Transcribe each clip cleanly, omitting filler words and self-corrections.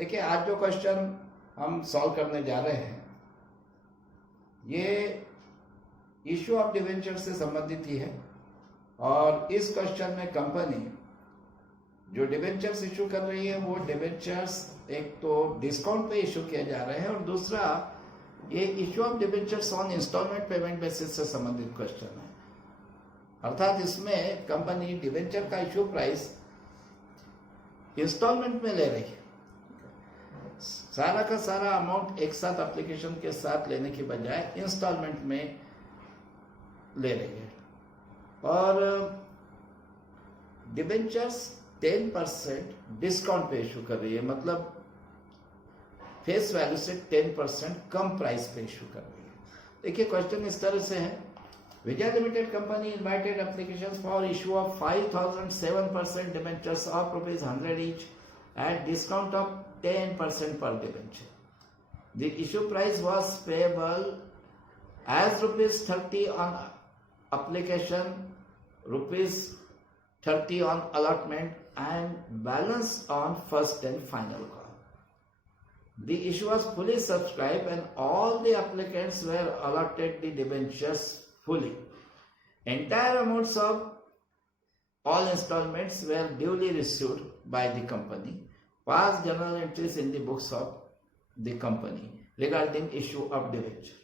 देखिए, आज जो क्वेश्चन हम सॉल्व करने जा रहे हैं ये इशू ऑफ डिवेंचर से संबंधित ही है। और इस क्वेश्चन में कंपनी जो डिवेंचर्स इशू कर रही है वो डिवेंचर्स एक तो डिस्काउंट पे इशू किए जा रहे हैं और दूसरा ये issue of debentures on instalment payment basis से संबंधित क्वेश्चन है। अर्थात इसमें कंपनी डिवेंचर का इशू प्राइस इंस्टॉलमेंट में ले रही है। सारा का सारा अमाउंट एक साथ एप्लीकेशन के साथ लेने की बजाय इंस्टॉलमेंट में ले रही है। और डिवेंचर्स 10% डिस्काउंट पे इशू कर रही है, मतलब फेस वैल्यू से 10% कम प्राइस पे इशू कर रही है। देखिए, क्वेश्चन इस तरह से है, Vijay limited company invited applications for issue of 5,007% debentures of ₹100 each at discount of 10% per debenture. The issue price was payable as ₹30 on application, ₹30 on allotment, and balance on first and final call. The issue was fully subscribed and all the applicants were allotted the debentures fully. Entire amounts of all installments were duly received by the company. Past journal entries in the books of the company regarding issue of debenture.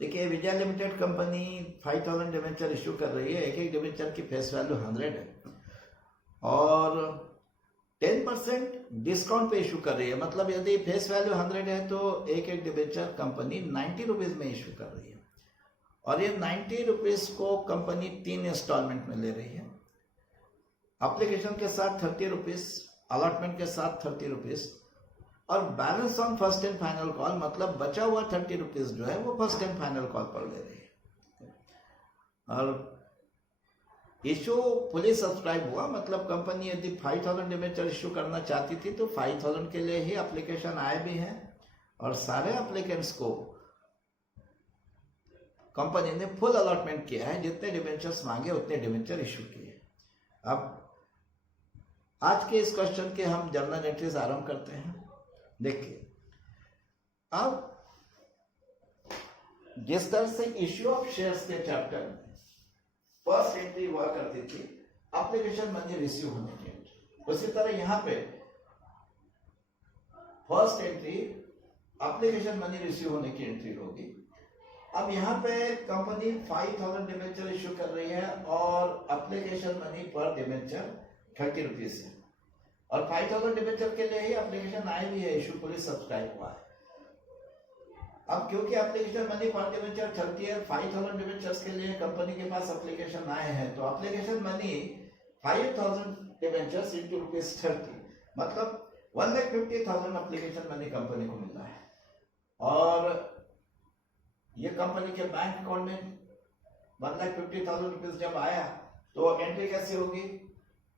देखिए, विजय limited company 5,000 debenture issue कर रही है। एक एक debenture की face value 100 है और 10% discount पे इशू कर रही है। मतलब यदि फेस वैल्यू 100 है तो एक एक डिवेंचर कंपनी 90 रुपीज में इशू कर रही है और ये 90 रुपीज को कंपनी 3 इंस्टॉलमेंट में ले रही है। एप्लीकेशन के साथ 30 रुपीज, अलॉटमेंट के साथ 30 रुपीज और balance on first and final call, मतलब बचा हुआ 30 रुपीज जो है वो फर्स्ट एंड फाइनल कॉल पर ले रही है। और इशू फुली सब्सक्राइब हुआ, मतलब कंपनी यदि 5,000 डिवेंचर इशू करना चाहती थी तो 5,000 के लिए ही एप्लीकेशन आए भी हैं और सारे एप्लीकेंट्स को कंपनी ने फुल अलॉटमेंट किया है। जितने डिवेंचर्स मांगे उतने डिवेंचर इशू किए। अब आज के इस क्वेश्चन के हम जर्नल एंट्रीज आरंभ करते हैं। देखिए, अब जिस तरह से इश्यू ऑफ शेयर्स के चैप्टर में फर्स्ट एंट्री हुआ करती थी एप्लीकेशन मनी रिसीव होने की एंट्री, उसी तरह यहां पे first entry application money receive होने की एंट्री होगी। अब यहाँ पे कंपनी 5,000 डिवेंचर इशू कर रही है और एप्लीकेशन मनी पर डिवेंचर 30 रुपीज है और 5,000 डिवेंचर के लिए ही एप्लीकेशन आए भी है, इशू पूरी सब्सक्राइब हुआ है। अब क्योंकि एप्लीकेशन मनी पर डिवेंचर 30 है, 5,000 डिवेंचर्स के लिए कंपनी के पास एप्लीकेशन आए हैं, तो एप्लीकेशन मनी 5,000 डिवेंचर्स इंटू ₹30, मतलब 1,50,000 एप्लीकेशन मनी कंपनी को मिला है। और ये कंपनी के बैंक अकाउंट में 1,50,000 रुपीज जब आया तो एंट्री कैसे होगी?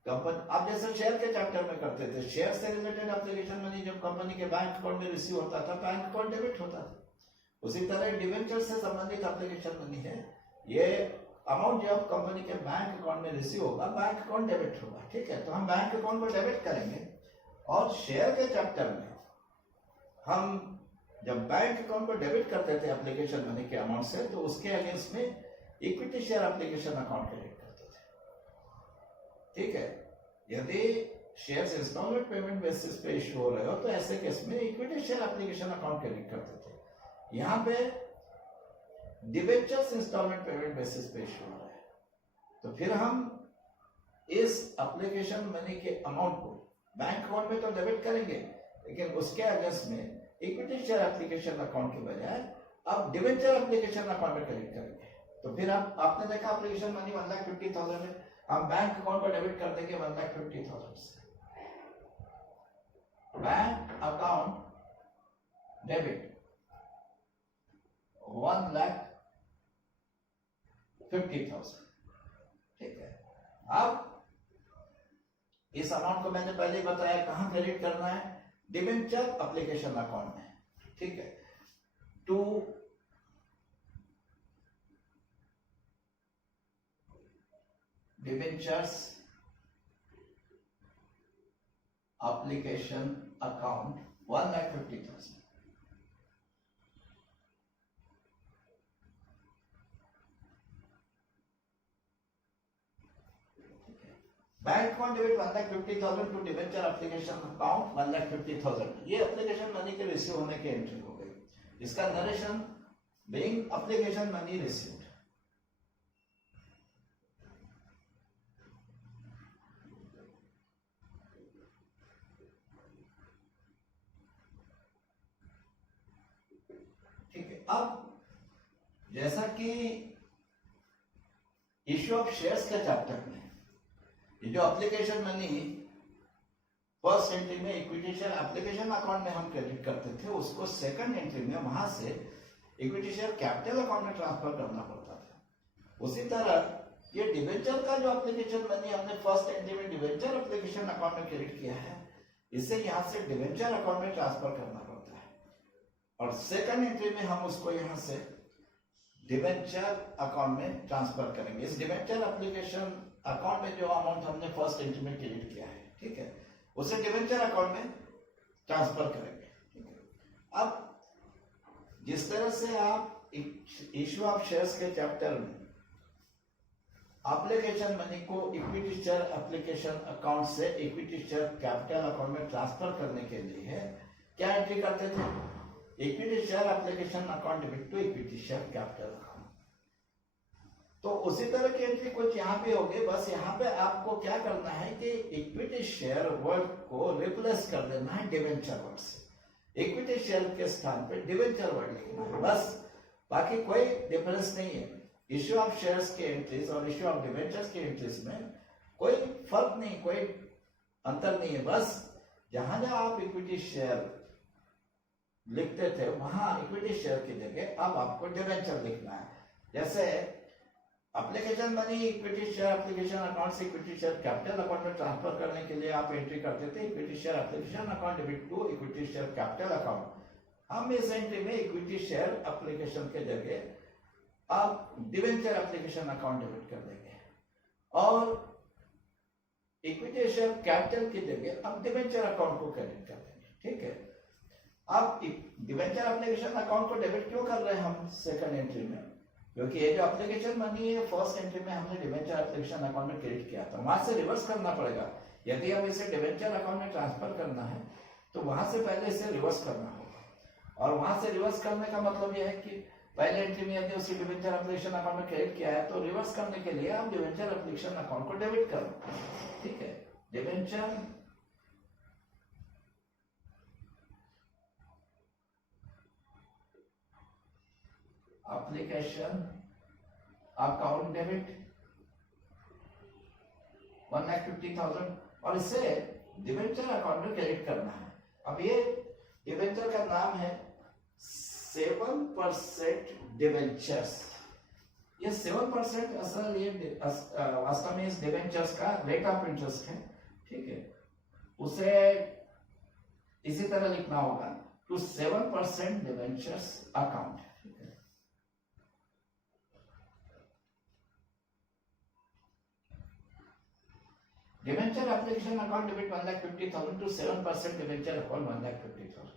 कंपनी, आप जैसे शेयर के चैप्टर में करते थे, शेयर से रिलेटेड एप्लीकेशन मनी जब कंपनी के बैंक अकाउंट में रिसीव होता था, बैंक अकाउंट डेबिट होता था। उसी तरह डिवेंचर से संबंधित एप्लीकेशन मनी है, ये अमाउंट जब कंपनी के बैंक अकाउंट में रिसीव होगा, बैंक अकाउंट डेबिट होगा। ठीक है, तो हम बैंक अकाउंट को डेबिट करेंगे। और शेयर के चैप्टर में हम जब बैंक अकाउंट को डेबिट करते थे एप्लीकेशन मनी के अमाउंट से, तो उसके अगेंस्ट में equity share application account credit करते थे। ठीक है, यदि शेयर्स इंस्टॉलमेंट पेमेंट बेसिस पे इशू हो रहे हो तो ऐसे केस में equity share application account credit करते थे। यहाँ पे डिवेंचर्स इंस्टॉलमेंट पेमेंट बेसिस पे इशू हो रहा है, तो फिर हम इस एप्लीकेशन मनी के अमाउंट को बैंक अकाउंट में तो डेबिट करेंगे, लेकिन उसके अगेंस्ट में इक्विटी शेयर एप्लीकेशन अकाउंट के बजाय अब डिवेंचर एप्लीकेशन अकाउंट में क्रेडिट करेंगे। तो फिर आपने देखा एप्लीकेशन मनी 1,50,000 है, हम बैंक अकाउंट पर डेबिट कर देंगे 1,50,000 से। Bank account debit 1,50,000। ठीक है, अब इस अमाउंट को मैंने पहले बताया कहां क्रेडिट करना है, डिवेंचर एप्लीकेशन अकाउंट में। ठीक है, to debentures application account 1,50,000. Bank account debit 1,50,000 to debenture application account 1,50,000. ये एप्लीकेशन मनी के रिसीव होने की एंट्री हो गई. इसका narration being application money received. ठीक है. अब जैसा कि इश्यू ऑफ शेयर्स के चैप्टर में ये जो एप्लीकेशन मनी फर्स्ट एंट्री में इक्विटी शेयर एप्लीकेशन अकाउंट में हम क्रेडिट करते थे, उसको सेकंड एंट्री में वहां से इक्विटी शेयर कैपिटल अकाउंट में ट्रांसफर करना पड़ता था. उसी तरह ये डिबेंचर का जो एप्लीकेशन मनी हमने फर्स्ट एंट्री में डिबेंचर एप्लीकेशन अकाउंट में क्रेडिट किया है, इसे यहां से डिबेंचर अकाउंट में ट्रांसफर करना पड़ता है. और सेकंड एंट्री में हम उसको यहां से डिबेंचर अकाउंट में ट्रांसफर करेंगे. इस डिबेंचर एप्लीकेशन अकाउंट में जो अमाउंट हमने फर्स्ट एंट्री में क्रेडिट किया है, ठीक है, उसे डिबेंचर अकाउंट में ट्रांसफर करेंगे. ठीक है. अब जिस तरह से आप इश्यू ऑफ शेयर्स के चैप्टर में एप्लीकेशन मनी को इक्विटी शेयर एप्लीकेशन अकाउंट से इक्विटी शेयर कैपिटल अकाउंट में ट्रांसफर करने के लिए क्या एंट्री करते थे? Equity share application account debit to equity share capital account. तो उसी तरह की एंट्री कुछ यहाँ पे होगी. बस यहाँ पे आपको क्या करना है कि इक्विटी शेयर वर्ड को रिप्लेस कर देना है डिवेंचर वर्ड से. इक्विटी शेयर के स्थान पे डिवेंचर वर्ड लिखना है बस. बाकी कोई डिफरेंस नहीं है. इश्यू ऑफ शेयर्स के एंट्रीज और इश्यू ऑफ डिवेंचर्स के एंट्रीज में कोई फर्क नहीं, कोई अंतर नहीं है. बस जहां जहां आप इक्विटी शेयर लिखते थे वहां इक्विटी शेयर की जगह अब आपको डिवेंचर लिखना है. जैसे application money equity share application account से इक्विटी शेयर कैपिटल अकाउंट में ट्रांसफर करने के लिए आप एंट्री करते थे equity share application account debit to equity share capital account. हम इस एंट्री में इक्विटी शेयर एप्लीकेशन के जगह आप डिवेंचर एप्लीकेशन अकाउंट डेबिट कर देंगे और इक्विटी शेयर कैपिटल की जगह आप डिवेंचर अकाउंट को क्रेडिट कर देंगे. ठीक है. आप डिवेंचर एप्लीकेशन अकाउंट को डेबिट क्यों कर रहे हैं हम सेकंड एंट्री में? क्योंकि ये जो एप्लीकेशन मनी है फर्स्ट एंट्री में हमने डिवेंचर एप्लीकेशन अकाउंट में क्रेडिट किया था, वहां से रिवर्स करना पड़ेगा. यदि हम इसे डिवेंचर अकाउंट में ट्रांसफर करना है तो वहां से पहले इसे रिवर्स करना होगा. और वहां से रिवर्स करने का मतलब यह है कि पहले एंट्री में यदि उसी डिवेंचर एप्लीकेशन अकाउंट में क्रेडिट किया है तो रिवर्स करने के लिए हम डिवेंचर एप्लीकेशन अकाउंट को डेबिट करो. ठीक है. डिवेंचर एप्लीकेशन अकाउंट डेबिट 1,50,000 और इसे डिवेंचर अकाउंट में क्रेडिट करना है. अब ये डिवेंचर का नाम है 7% डिवेंचर्स. ये 7% असल ये वास्तव में इस डिवेंचर्स का रेट ऑफ इंटरेस्ट है. ठीक है. उसे इसी तरह लिखना होगा to 7% debentures account. Debenture application account debit 1,50,000 to 7% debenture account 1,50,000.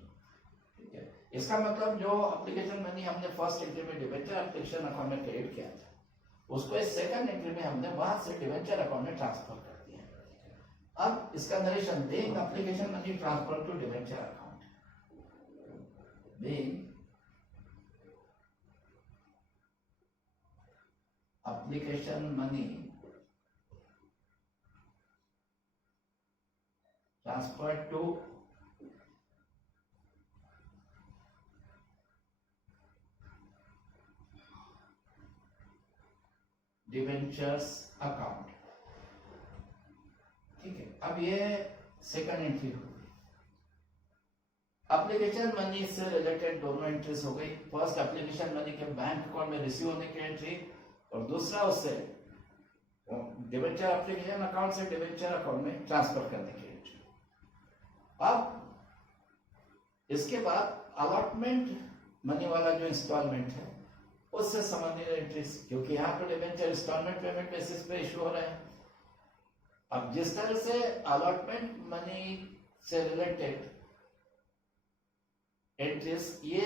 ठीक है. इसका मतलब जो एप्लीकेशन मनी हमने फर्स्ट एंट्री में डिवेंचर एप्लीकेशन अकाउंट में क्रेडिट किया था उसको इस सेकंड एंट्री में हमने वहां से डिवेंचर अकाउंट में ट्रांसफर कर दिया. अब इसका narration being application money transfer to debenture account. Being application money transferred to debentures account. ठीक है. अब ये सेकंड एंट्री होगी. एप्लीकेशन मनी से रिलेटेड दोनों एंट्रीज हो गई. फर्स्ट एप्लीकेशन मनी के बैंक अकाउंट में रिसीव होने की एंट्री और दूसरा उससे डिवेंचर एप्लीकेशन अकाउंट से डिवेंचर अकाउंट में ट्रांसफर करने की. अब इसके बाद अलॉटमेंट मनी वाला जो इंस्टॉलमेंट है उससे संबंधित एंट्रीज, क्योंकि यहाँ पर डिवेंचर इंस्टॉलमेंट पेमेंट बेसिस पे इशू हो रहा है. अब जिस तरह से अलॉटमेंट मनी से रिलेटेड एंट्रीज, ये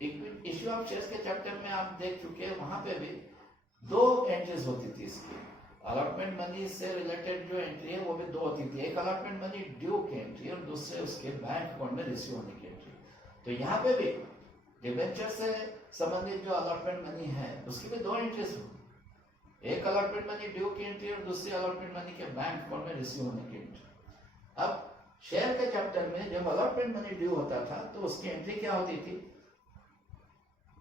इश्यू ऑफ शेयर्स के चैप्टर में आप देख चुके हैं, वहां पे भी दो एंट्रीज होती थी इसकी। अलॉटमेंट मनी से रिलेटेड जो एंट्री है वो भी दो होती थी, एक अलॉटमेंट मनी ड्यू की एंट्री और दूसरे उसके बैंक अकाउंट में रिसीव होने की एंट्री। तो यहाँ पे भी डिबेंचर से संबंधित जो अलॉटमेंट मनी है उसकी भी दो एंट्रीज होगी, एक अलॉटमेंट मनी ड्यू की एंट्री और दूसरी अलॉटमेंट मनी के बैंक अकाउंट में रिसीव होने की एंट्री। अब शेयर के चैप्टर में जब अलॉटमेंट मनी ड्यू होता था तो उसकी एंट्री क्या होती थी,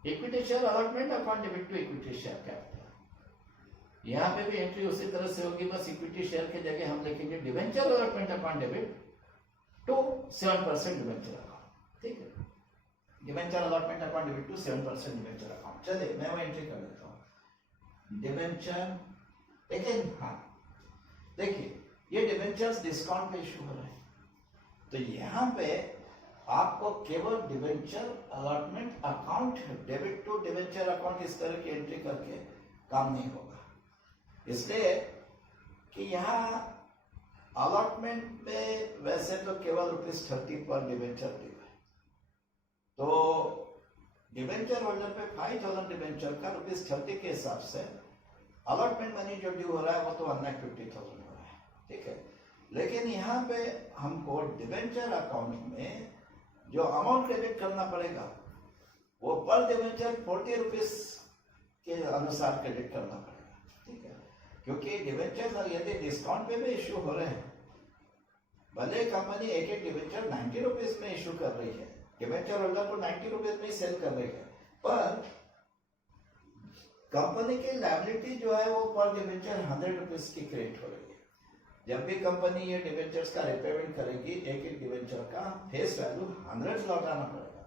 equity share allotment account debit to equity share capital. यहाँ पे भी एंट्री उसी तरह से होगी, बस इक्विटी शेयर की जगह हम लिखेंगे debenture allotment account debit to 7% debenture account. ठीक है, debenture allotment account debit to 7% debenture account. चलिए मैं वो एंट्री कर देता हूँ, डिवेंचर। लेकिन हाँ देखिए, ये डिवेंचर्स डिस्काउंट पे इशू हो रहा है, तो यहाँ पे आपको केवल debenture allotment account debit to debenture account इस तरह की एंट्री करके काम नहीं होगा, इसलिए कि यहाँ अलॉटमेंट पे वैसे तो केवल ₹30 पर डिवेंचर ड्यू है, तो डिवेंचर होल्डर पे 5000 डिवेंचर का ₹30 के हिसाब से अलॉटमेंट मनी जो ड्यू हो रहा है वो तो 1,50,000 हो रहा है। ठीक है, लेकिन यहाँ पे हमको डिवेंचर अकाउंट में जो अमाउंट क्रेडिट करना पड़ेगा वो पर डिवेंचर ₹40 के अनुसार क्रेडिट करना पड़ेगा। ठीक है, क्योंकि डिवेंचर यदि डिस्काउंट पे भी इश्यू हो रहे हैं, भले कंपनी एक एक डिवेंचर ₹90 में इश्यू कर रही है, डिवेंचर होल्डर को ₹90 में सेल कर रही है, पर कंपनी की लायबिलिटी जो है वो पर डिवेंचर ₹100 की क्रेडिट हो रही है। जब भी कंपनी ये डिवेंचर्स का रिपेमेंट करेगी, एक एक डिवेंचर का फेस वैल्यू 100 लौटाना पड़ेगा,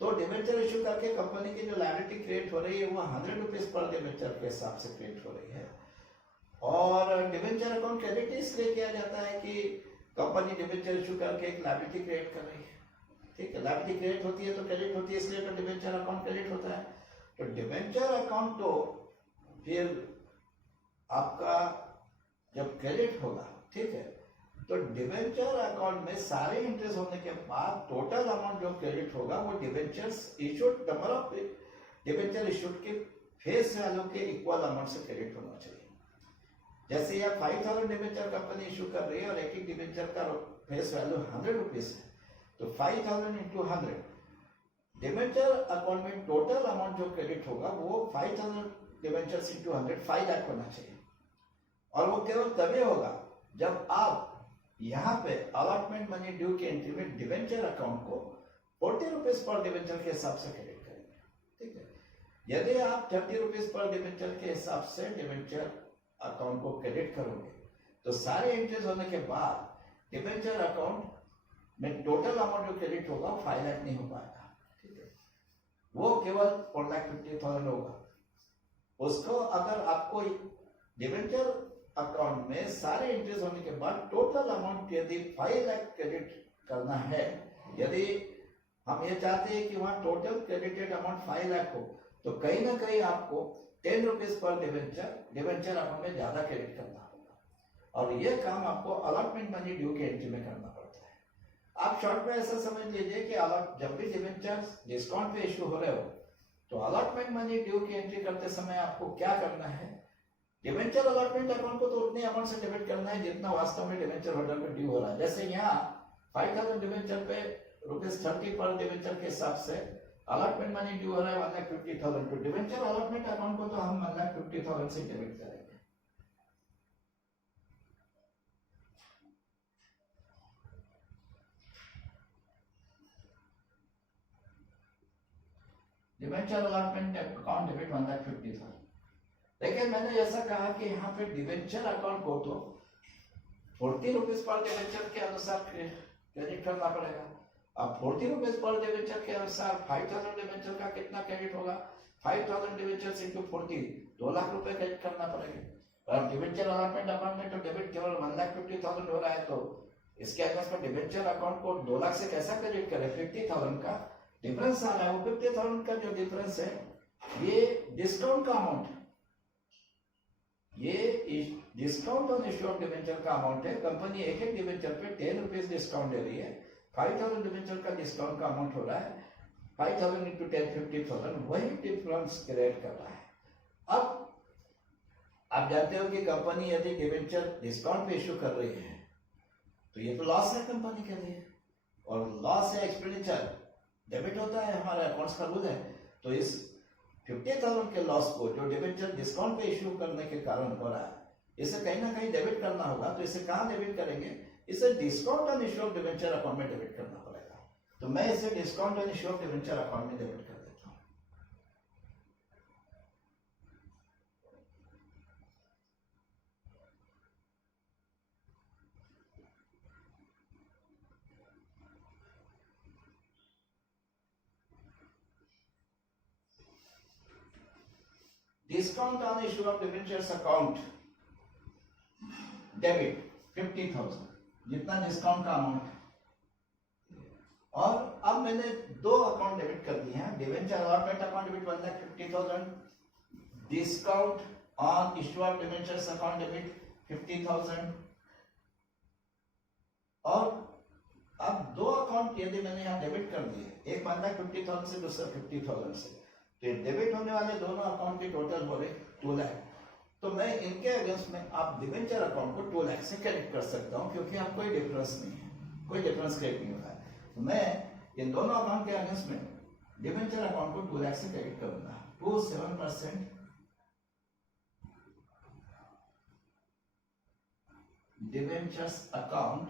तो डिवेंचर इश्यू करके कंपनी की जो लायबिलिटी क्रिएट हो रही है वो ₹100 पर डिवेंचर के हिसाब से क्रिएट हो रही है। और डिवेंचर अकाउंट क्रेडिट इसलिए किया जाता है कि कंपनी डिवेंचर इश्यू करके एक लायबिलिटी क्रिएट कर रही है। ठीक है, लायबिलिटी क्रिएट होती है तो क्रेडिट होती है, इसलिए तो डिवेंचर अकाउंट क्रेडिट होता है। तो डिवेंचर अकाउंट तो फिर आपका जब क्रेडिट होगा, ठीक है, तो डिवेंचर अकाउंट में सारे इंटरेस्ट होने के बाद टोटल अमाउंट जो क्रेडिट होगा वो debentures issued, number of debenture issued के फेस वैल्यू के इक्वल अमाउंट से क्रेडिट होना चाहिए। जैसे यह 5000 डिवेंचर कंपनी इशू कर रही है और एक एक डिवेंचर का फेस वैल्यू ₹100 है, तो 5000 इंटू 100 डिवेंचर अकाउंट में टोटल अमाउंट जो क्रेडिट होगा वो 5000 डिवेंचर्स इंटू 100 5 लाख होना चाहिए। और वो केवल तभी होगा जब आप यहाँ पे अलॉटमेंट मनी ड्यू की एंट्री में डिवेंचर अकाउंट को ₹40 पर डिवेंचर के हिसाब से क्रेडिट करेंगे। ठीक है, यदि आप ₹30 पर डिवेंचर के हिसाब से डिवेंचर अकाउंट को क्रेडिट करोगे तो सारे एंट्रीज होने के बाद डिवेंचर अकाउंट में टोटल अमाउंट जो क्रेडिट होगा वो 5 लाख नहीं हो पाएगा। ठीक है, वो केवल 1,50,000 होगा। उसको अगर आपको डिवेंचर अकाउंट में सारे इंटरेस्ट होने के बाद टोटल अमाउंट यदि 5 लाख क्रेडिट करना है, यदि हम ये चाहते हैं कि वहां टोटल क्रेडिटेड अमाउंट 5 लाख हो, तो कहीं ना कहीं आपको ₹10 पर डिवेंचर अकाउंट में ज्यादा क्रेडिट करना होगा, और यह काम आपको अलॉटमेंट मनी ड्यू के एंट्री में करना पड़ता है। आप शॉर्ट में ऐसा समझ लीजिए कि जब भी डिवेंचर डिस्काउंट पे इश्यू हो रहे हो तो अलॉटमेंट मनी ड्यू की एंट्री करते समय आपको क्या करना है, डिवेंचर अलॉटमेंट अकाउंट को तो उतने अमाउंट से डेबिट करना है जितना वास्तव में डिवेंचर होल्डर पे ड्यू हो रहा है। जैसे यहाँ 5000 डिवेंचर पे ₹30 पर डिवेंचर के हिसाब से अलॉटमेंट मनी ड्यू हो रहा है 1,50,000, तो डिवेंचर अलॉटमेंट अकाउंट को तो हम 1,50,000 से डेबिट करेंगे। Debenture allotment account debit 1,50,000। लेकिन मैंने जैसा कहा कि यहाँ पे डिवेंचर अकाउंट को तो ₹40 पर डिवेंचर के अनुसार क्रेडिट करना पड़ेगा। अब ₹40 पर डिवेंचर के अनुसार 5000 डिवेंचर का कितना क्रेडिट होगा, 5000 डिवेंचर इंटू 40 ₹2 लाख क्रेडिट करना पड़ेगा। और डिवेंचर अलॉटमेंट अकाउंट में तो डेबिट केवल 1,50,000 हो रहा है, तो इसके अगेंस्ट में डिवेंचर अकाउंट को 2 लाख से कैसा क्रेडिट करें, 50,000 का डिफरेंस आ रहा है। वो 50,000 का जो डिफरेंस है ये डिस्काउंट का अमाउंट है, ये discount on issue of debenture का अमाउंट है। कंपनी एक एक डिवेंचर पे 10 रुपीज डिस्काउंट दे रही है। 5000 डिवेंचर का डिस्काउंट का अमाउंट हो रहा है 5000 इंटू 10 50,000, वही डिफरेंस क्रिएट कर रहा है। अब आप जानते हो कि कंपनी यदि डिवेंचर डिस्काउंट पे इश्यू कर रही है तो ये तो लॉस है कंपनी के लिए, और लॉस या एक्सपेंडिचर डेबिट होता है, हमारा अकाउंट्स का रूल है। तो इस 50,000 के लॉस को जो डिवेंचर डिस्काउंट पे इश्यू करने के कारण हो रहा है, इसे कहीं ना कहीं डेबिट करना होगा। तो इसे कहाँ डेबिट करेंगे? इसे discount on issue of debenture account में डेबिट करना पड़ेगा। तो मैं इसे discount on issue of debenture account में डेबिट कर देता हूँ। Discount on issue of debentures account debit 50,000, जितना डिस्काउंट का अमाउंट है। और अब मैंने दो अकाउंट डेबिट कर दिए हैं। Debenture allotment account debit 1,50,000, discount on issue of debentures account debit 50,000। और अब दो अकाउंट यदि मैंने यहाँ डेबिट कर दिए, एक 1,50,000 से, दूसरा 50,000 से, तो डेबिट होने वाले दोनों अकाउंट की टोटल हो रहे 2 लाख। तो मैं इनके अगेंस्ट में आप डिवेंचर अकाउंट को 2 लाख से क्रेडिट कर सकता हूं, क्योंकि अब कोई डिफरेंस नहीं है, कोई डिफरेंस क्रिएट नहीं होता है। तो मैं इन दोनों अकाउंट के अगेंस्ट में डिवेंचर अकाउंट को 2 लाख से क्रेडिट करूंगा। 27% डिवेंचर्स अकाउंट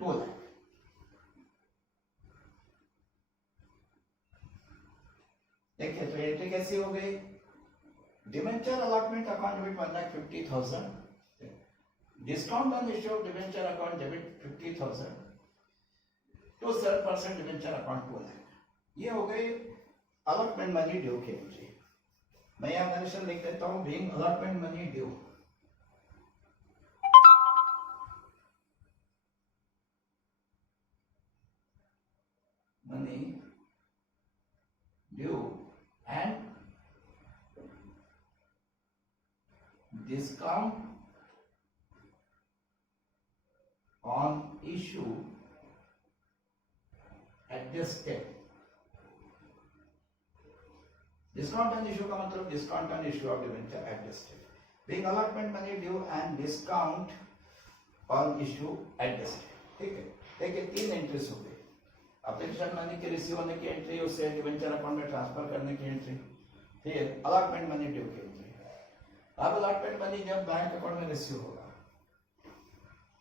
2 लाख। देखिए तो एंट्री कैसी हो गई? Debenture allotment account debit 1,50,000, discount on issue of debenture account debit 50,000, तो 7% डिवेंचर अकाउंट 2 लाख। ये हो गई अलॉटमेंट मनी ड्यू की एंट्री। मैं यहां कंडीशन लिख देता हूं, being allotment money due, money due and discount on issue adjusted। Discount on issue का मतलब discount on issue of debenture adjusted, being allotment money due and discount on issue adjusted. ठीक है, देखिए 3 एंट्रीज हो गई। एप्लीकेशन मनी के receive होने की एंट्री, उससे डिवेंचर अकाउंट में ट्रांसफर करने की एंट्री, फिर अलॉटमेंट मनी ड्यू की एंट्री। अब अलॉटमेंट मनी जब बैंक अकाउंट में रिसीव होगा,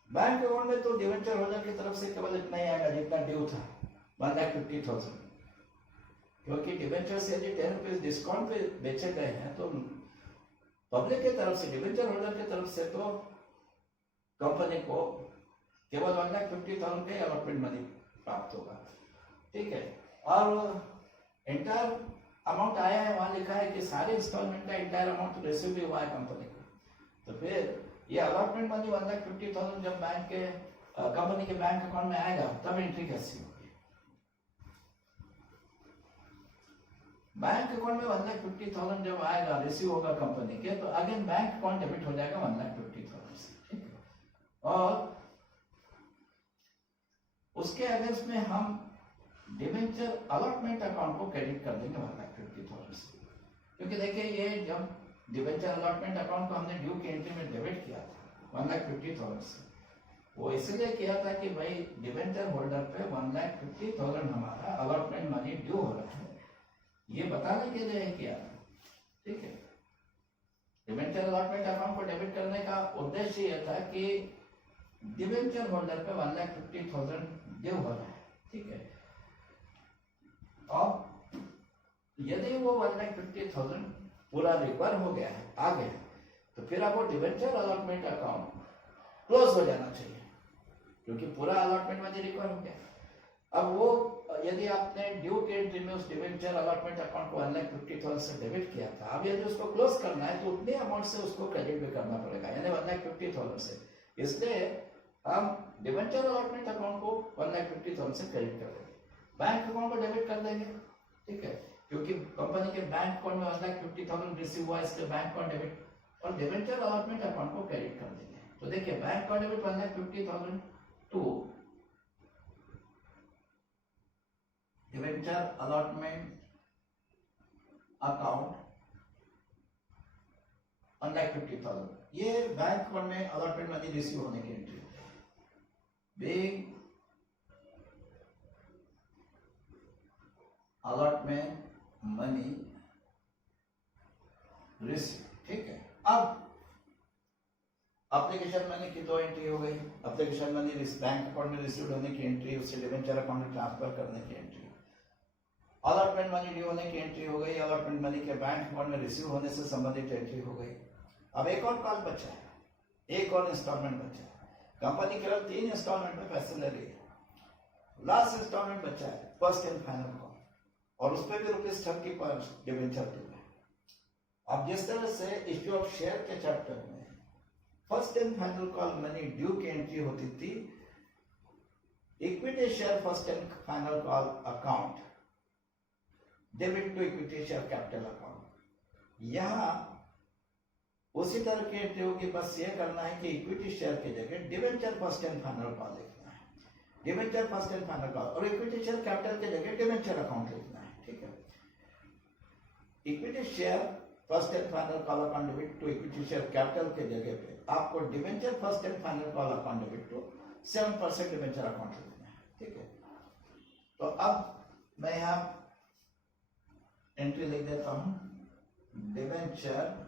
बैंक अकाउंट में तो डिवेंचर होल्डर की तरफ से केवल इतना ही आएगा जितना ड्यू था, 1,50,000। क्योंकि डिवेंचर से यदि 10 रुपीज डिस्काउंट पे बेचे गए हैं तो पब्लिक की तरफ से, डिवेंचर होल्डर की तरफ से तो कंपनी को केवल 1,50,000 के अलॉटमेंट मनी प्राप्त होगा। ठीक है, और एंटायर अमाउंट आया है, वहां लिखा है कि सारे इंस्टॉलमेंट का एंटायर अमाउंट रिसीव भी हुआ है कंपनी को। तो फिर ये अलॉटमेंट मनी 1,50,000 जब बैंक के कंपनी के बैंक अकाउंट में आएगा तब एंट्री कैसी होगी? बैंक अकाउंट में 1,50,000 जब आएगा, रिसीव होगा कंपनी के, तो अगेन बैंक अकाउंट डेबिट हो जाएगा 1,50,000 से। ठीक है, और उसके अगेंस्ट में हम डिवेंचर अलॉटमेंट अकाउंट को क्रेडिट कर देंगे 1,50,000 से। क्योंकि देखिए ये जब डिवेंचर अलॉटमेंट अकाउंट को हमने ड्यू की एंट्री में डेबिट किया था 1,50,000 से, वो इसलिए किया था कि भाई डिवेंचर होल्डर पे 1,50,000 हमारा अलॉटमेंट मनी ड्यू हो रहा है, ये बताने के लिए किया था। ठीक है, डिवेंचर अलॉटमेंट अकाउंट को डेबिट करने का उद्देश्य यह था कि डिवेंचर होल्डर पे 1,50,000 ड्यू हो रहा है। ठीक है, और यदि वो 1,50,000 पूरा रिकवर हो गया है, आ गया, तो फिर आपको डिवेंचर अलॉटमेंट अकाउंट क्लोज हो जाना चाहिए, क्योंकि पूरा अलॉटमेंट मनी रिकवर हो गया। अब वो यदि आपने ड्यू के एंट्री में उस डिवेंचर अलॉटमेंट अकाउंट को 1,50,000 से डेबिट किया था, अब यदि उसको क्लोज करना है तो उतने अमाउंट से उसको क्रेडिट भी करना पड़ेगा, यानी 1,50,000 से। इसलिए हम डिवेंचर अलॉटमेंट अकाउंट को 1,50,000 से क्रेडिट कर देंगे, बैंक अकाउंट को डेबिट कर देंगे। ठीक है, क्योंकि कंपनी के बैंक अकाउंट में 1,50,000 रिसीव हुआ, इसके बैंक अकाउंट डेबिट और डिवेंचर अलॉटमेंट अकाउंट को क्रेडिट कर देंगे। तो देखिए bank account debit 1,50,000 to debenture allotment account 1,50,000, ये बैंक अकाउंट में अलॉटमेंट मनी रिसीव होने की एंट्री है। बिग अलॉटमेंट मनी रिसीव, ठीक है। अब एप्लीकेशन मनी की दो एंट्री हो गई, एप्लीकेशन मनी बैंक अकाउंट में रिसीव होने की एंट्री, उससे डिवेंचर अकाउंट में ट्रांसफर करने की एंट्री। अलॉटमेंट मनी ड्यू होने की एंट्री हो गई, अलॉटमेंट मनी के बैंक अकाउंट में रिसीव होने से संबंधित एंट्री हो गई। अब एक और कॉल बचा है, एक और इंस्टॉलमेंट बचा है। कंपनी केवल 3 इंस्टॉलमेंट में पैसे ले रही है, लास्ट इंस्टॉलमेंट बचा है फर्स्ट एंड फाइनल कॉल, और उस पर भी ₹30 पर डिवेंचर ड्यू है। अब जिस तरह से इश्यू ऑफ शेयर के चैप्टर में first and final call money due की एंट्री होती थी, equity share first and final call account debit to equity share capital account, यहां उसी तरह की एंट्री होगी, बस ये करना है कि इक्विटी शेयर की जगह debenture first and final call लिखना है, debenture first and final call, और इक्विटी शेयर कैपिटल की जगह डिवेंचर अकाउंट लिखना है, ठीक है। Equity share first and final call account debit to equity share capital के जगह पे आपको debenture first and final call account debit to 7% debenture account लिखना है, ठीक है। तो अब मैं यहां एंट्री लिख देता हूं, debenture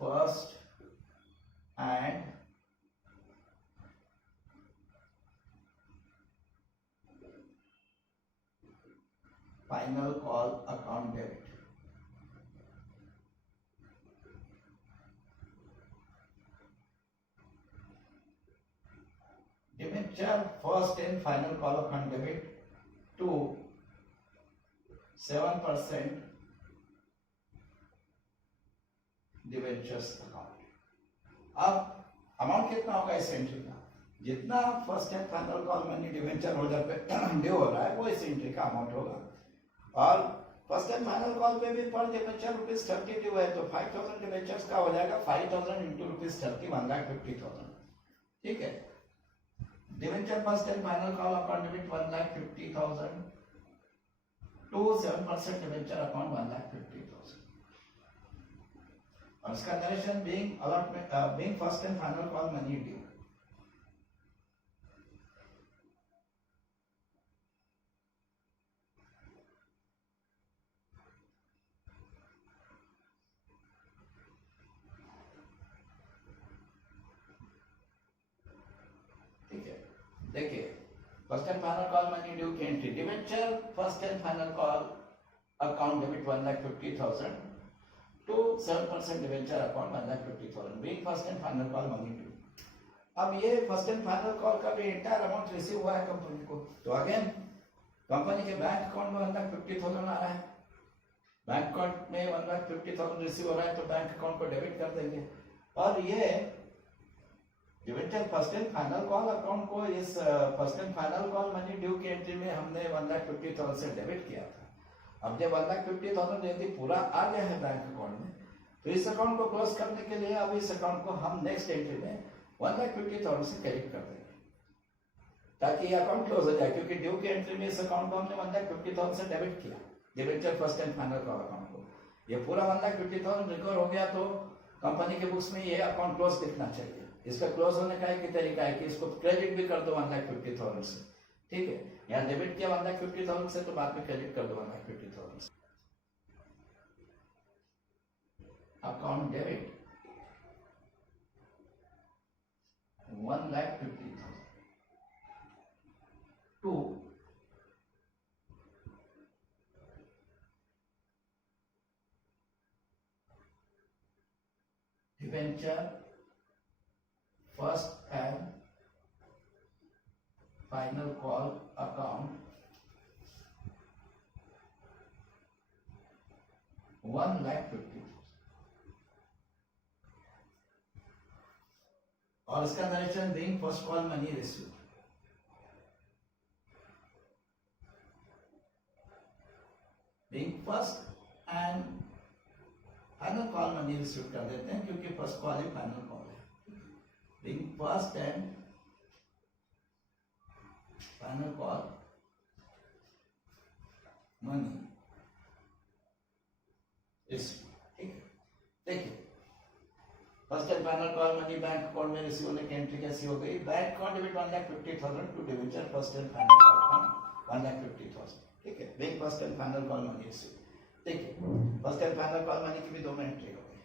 first and final call account debit. Debenture first and final call account debit to 7% debentures account. अब अमाउंट कितना होगा इस एंट्री का, जितना first and final call money debenture holder पे ड्यू हो रहा है वो इस एंट्री का अमाउंट होगा, और फर्स्ट एंड फाइनल कॉल पे भी पर डिवेंचर ₹30 ड्यू है, तो 5,000 डिवेंचर्स का हो जाएगा 5,000 इंटू ₹30, 1,50,000, ठीक है। Debenture first and final call account debit 1,50,000 to 7% debenture account 1,50,000, और इसका narration being allotment being first and final call money due. ठीक है, देखिए first and final call money due की entry, debenture first and final call account debit 1,50,000 to 7% debenture account 1,50,000 being first and final call money due. अब ये first and final call का भी entire amount receive हुआ है company को, तो again company के बैंक अकाउंट में 1,50,000 आ रहा है, बैंक अकाउंट में 1,50,000 रिसीव हो रहा है, तो बैंक अकाउंट को डेबिट कर देंगे, और ये debenture first and final call account को इस first and final call money due की एंट्री में हमने 1,50,000 से डेबिट किया था। अब जब 1,50,000 यदि पूरा आ गया है बैंक अकाउंट में, तो इस अकाउंट को क्लोज करने के लिए अब इस अकाउंट को हम नेक्स्ट एंट्री में 1,50,000 से क्रेडिट कर देंगे, ताकि ये अकाउंट क्लोज हो जाए, क्योंकि ड्यू की एंट्री में इस अकाउंट को हमने 1,50,000 से डेबिट किया, debenture first and final call account को। ये पूरा 1,50,000 रिकवर हो गया, तो कंपनी के बुक्स में ये अकाउंट क्लोज दिखना चाहिए। इसका क्लोज होने का एक तरीका है कि इसको क्रेडिट भी कर दो 1,50,000 से, ठीक है। यहाँ डेबिट किया 1,50,000 से, तो बाद में क्रेडिट कर दो 1,50,000 से। Account debit 1,50,000 to debenture first and final call account 1,50,000, और इसका narration being first call money receive. being first and final call money receive कर देते हैं क्योंकि फर्स्ट कॉल ही फाइनल कॉल है। being first and final call money receive, ठीक है। देखिए first and final call money bank account में रिसीव होने की एंट्री कैसी हो गई? Bank account debit 1,50,000 to debenture first and final call fund 1,50,000, ठीक है। Bank first and final call money receive. देखिए first and final call money की भी दो में एंट्री हो गई,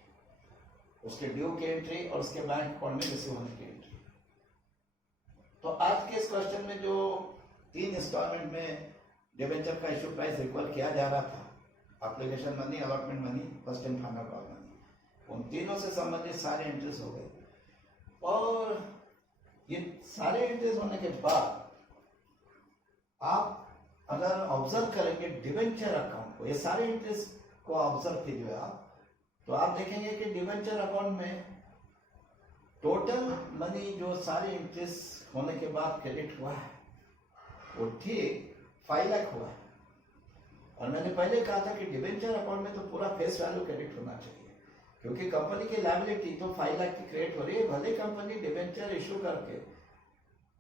उसके ड्यू की एंट्री और उसके बैंक अकाउंट में रिसीव होने की एंट्री। तो आज के इस क्वेश्चन में जो 3 इंस्टॉलमेंट में डिबेंचर का इश्यू प्राइस रिकवर किया जा रहा था, application money, allotment money, first and final call money, उन तीनों से संबंधित सारे एंट्रीज हो गए। और ये सारे एंट्रीज होने के बाद आप अगर ऑब्जर्व करेंगे डिबेंचर अकाउंट को, ये सारे एंट्रीज को ऑब्जर्व कीजिए आप, तो आप देखेंगे कि डिबेंचर अकाउंट में टोटल मनी जो सारी एंट्रीज होने के बाद क्रेडिट हुआ है वो ठीक 5 लाख हुआ है। और मैंने पहले कहा था कि डिबेंचर अकाउंट में तो पूरा फेस वैल्यू क्रेडिट होना चाहिए, क्योंकि कंपनी की लायबिलिटी तो 5 लाख की क्रिएट हो रही है। भले कंपनी डिबेंचर इशू करके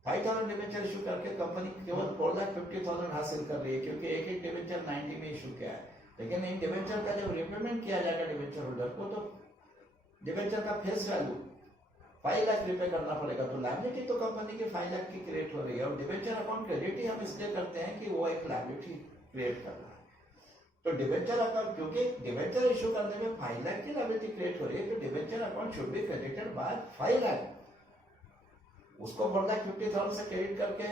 5,000 डिबेंचर इशू करके कंपनी केवल 4,50,000 हासिल कर रही है, क्योंकि एक डिबेंचर 90 में इशू किया है। लेकिन इन डिबेंचर का जब रिपेमेंट किया जाएगा डिबेंचर होल्डर को, तो डिबेंचर का फेस वैल्यू 5 लाख रिपे करना पड़ेगा। तो लायबिलिटी तो कंपनी की 5 लाख की क्रिएट हो रही है, और डिबेंचर अकाउंट क्रेडिट ही हम इसलिए करते हैं कि वो एक लायबिलिटी क्रिएट कर रहा है। तो डिबेंचर अकाउंट, क्योंकि डिबेंचर इशू करने में 5 लाख की लायबिलिटी क्रिएट हो रही है, तो debenture account should be credited bye 5 lakh. उसको 4,50,000 से क्रेडिट करके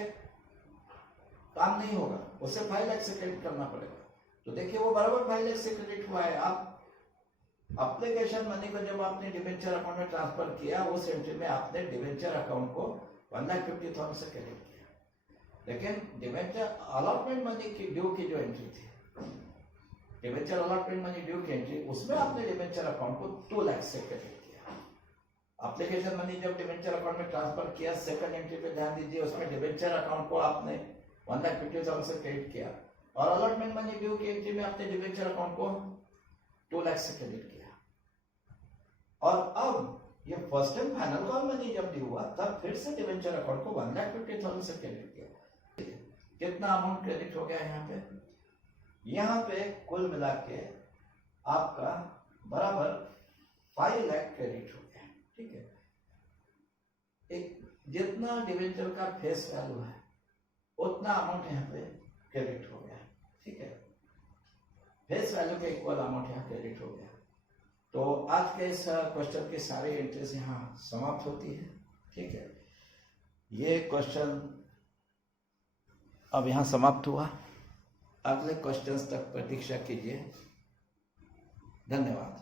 काम नहीं होगा, उससे 5 लाख से क्रेडिट करना पड़ेगा। तो देखिए वो बराबर 5 लाख से क्रेडिट हुआ है। आप एप्लीकेशन मनी को जब आपने डिबेंचर अकाउंट में ट्रांसफर किया, उस एंट्री में आपने डिबेंचर अकाउंट को 1,50,000 से क्रेडिट किया। लेकिन डिबेंचर अलॉटमेंट मनी की ड्यू की जो एंट्री थी, डिबेंचर अलॉटमेंट मनी ड्यू की एंट्री, उसमें आपने डिबेंचर अकाउंट को 2 लाख से क्रेडिट किया। एप्लीकेशन मनी जब डिबेंचर अकाउंट में ट्रांसफर किया, सेकंड एंट्री पे ध्यान दीजिए, उसमें डिबेंचर अकाउंट को आपने 1,50,000 से क्रेडिट किया, और अलॉटमेंट मनी ड्यू की एंट्री में आपने डिबेंचर अकाउंट को 2 लाख से क्रेडिट किया। और अब ये first and final call money जब ड्यू हुआ, तब फिर से डिबेंचर अकाउंट को 1,50,000 से क्रेडिट किया। कितना अमाउंट क्रेडिट हो गया यहाँ पे? यहाँ पे कुल मिला के आपका बराबर 5 लाख क्रेडिट हो गया, ठीक है। एक जितना डिबेंचर का फेस वैल्यू है उतना अमाउंट यहाँ पे क्रेडिट हो गया, ठीक है। फेस वैल्यू के इक्वल अमाउंट यहाँ क्रेडिट हो गया। तो आज के इस क्वेश्चन के सारे एंट्रीज यहाँ समाप्त होती है, ठीक है। ये क्वेश्चन अब यहाँ समाप्त हुआ। अगले क्वेश्चंस तक प्रतीक्षा कीजिए। धन्यवाद।